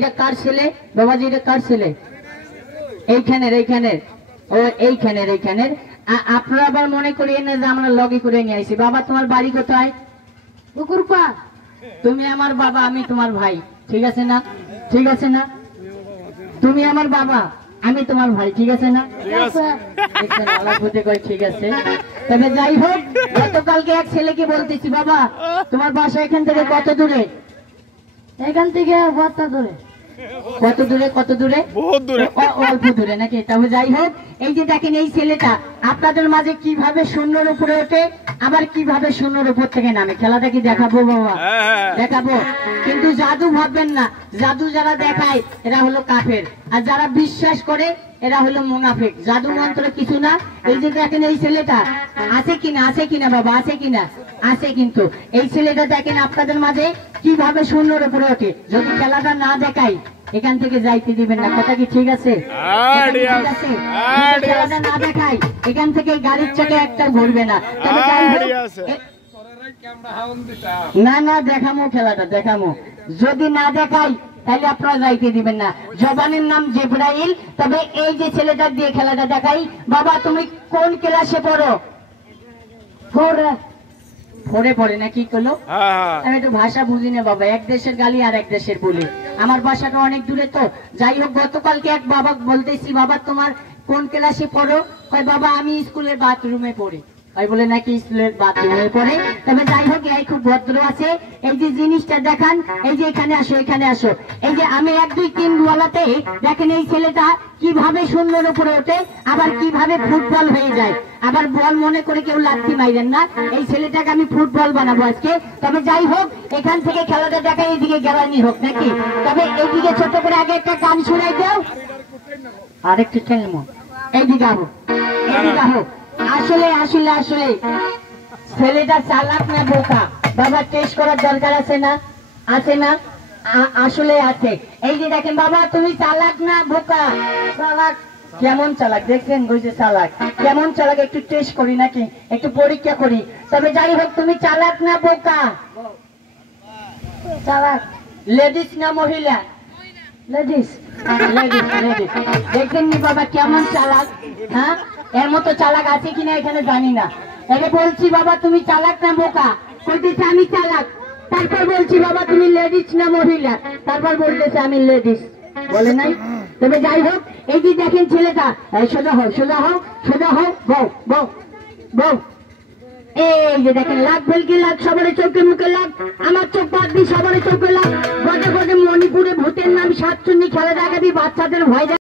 এটা কার ছেলে বাবাজি? এটা কার ছেলে? এইখানের ও এইখানের। আপনারা আবার মনে করিয়ে না যে আমরা লগে করে নিয়ে আইছি। বাবা তোমার বাড়ি কোথায়? পুকুরপা। তুমি আমার বাবা, আমি তোমার ভাই, ঠিক আছে না? ঠিক আছে না? তুমি আমার বাবা, আমি তোমার ভাই, ঠিক আছে না? ঠিক আছে। তবে যাই হোক, গতকালকে এক ছেলেকে বলতেছি, বাবা তোমার বাসা এখান থেকে কত দূরে? এখান থেকে কত দূরে? কত দূরে? কত দূরে? বহুত দূরে। অল্প দূরে নাকি? তবে যাই হোক, এই যে দেখেন এই ছেলেটা আপনাদের মাঝে কিভাবে শূন্যের উপরে ওঠে, আবার কিভাবে শূন্যের উপর থেকে নামে। খেলাটা কি দেখাবো বাবা? দেখাবো, কিন্তু জাদু ভাববেন না। জাদু যারা দেখায় এরা হলো কাফের, আর যারা বিশ্বাস করে এরা হলো মুনাফিক। জাদু মন্ত্র কিছু না। এই যে দেখেন এই ছেলেটা আছে কিনা? আছে কিনা বাবা? আছে কিনা? আছে। কিন্তু এই ছেলেটা দেখেন আপনাদের মাঝে কিভাবে শূন্যের উপরে ওঠে। যদি খেলাটা না দেখাই এখান থেকে যাইতে দিবেন না। কথা কি ঠিক আছে? খেলাটা না দেখাই এখান থেকে গাড়ির চাকা একটা ঘুরবে না। না না দেখামো, খেলাটা দেখামো। যদি না দেখাই তাহলে আপনারা যাইতে দিবেন না। জবানের নাম জিবরাইল। তবে এই যে ছেলেটা দিয়ে খেলাটা দেখাই। বাবা তুমি কোন ক্লাসে পড়ো? ফোরে পড়ে না? কি করলো? আমি একটু ভাষা বুঝি না বাবা, এক দেশের গালি আর এক দেশের বলি। আমার বাসাটা অনেক দূরে তো। যাই হোক, গতকালকে এক বাবা বলতেছি, বাবা তোমার কোন ক্লাসে পড়ো? কয় বাবা আমি স্কুলের বাথরুমে পড়ি। ভাই বলে নাকি স্কুলের বাথরুমে পড়ে? তবে যাই হোক, এই খুব ভদ্র আছে। এই যে জিনিসটা দেখান, এই যে এখানে আসো, এখানে আসো। এই যে আমি 1 2 3 বলাতে দেখেন এই ছেলেটা কিভাবে শূন্যের উপরে ওঠে, আবার কিভাবে ফুটবল হয়ে যায়। আবার বল মনে করে কেউ লাথি মাইরেন না। এই ছেলেটাকে আমি ফুটবল বানাবো আজকে। তবে যাই হোক, এখান থেকে খেলাটা দেখাই, এইদিকে গেলানি হোক নাকি। তবে এইদিকে ছোট করে আগে একটা গান শোনাই দাও, আরেকটু ঠেলমো। এইদিকে আহো, এইদিকে আহো। আসলে আসলে আসলে ছেলেটা চালাক না বোকা বাবা টেস্ট করার দরকার আছে না? আছে না? আসলে আছে। এই যে দেখেন বাবা তুমি চালাক না বোকা? চালাক। কেমন চালাক দেখছেন? বুঝছে চালাক কেমন চালাক, একটু টেস্ট করি নাকি, একটু পরীক্ষা করি। তবে যাই হোক, তুমি চালাক না বোকা? চালাক। লেডিস না মহিলা? লেডিস। Ladies ladies. দেখছেন নি বাবা কেমন চালাক? হ্যাঁ, এর মতো চালাক আছে কিনা এখানে জানি না। একে বলছি বাবা তুমি চালাক না বোকা? কইতেছে আমি চালাক। তারপর বলছি বাবা তুমি লেডিস না মহিলা? তারপর বলতেছে আমি লেডিস। বলে নাই? তবে যাই হোক, এই যে দেখেন ছেলেটা, সোজা হও সোজা হও সোজা হও, বউ বউ বউ। এই যে দেখেন লাখ ভেলকি লাখ, সবারে চোখে মুখে লাখ, আমার চোখ বাদ দি সবারে চোখে লাখ। গজে গজে মণিপুরে ভূতের নাম 7 খেলা দেখাবি, বাচ্চাদের ভয়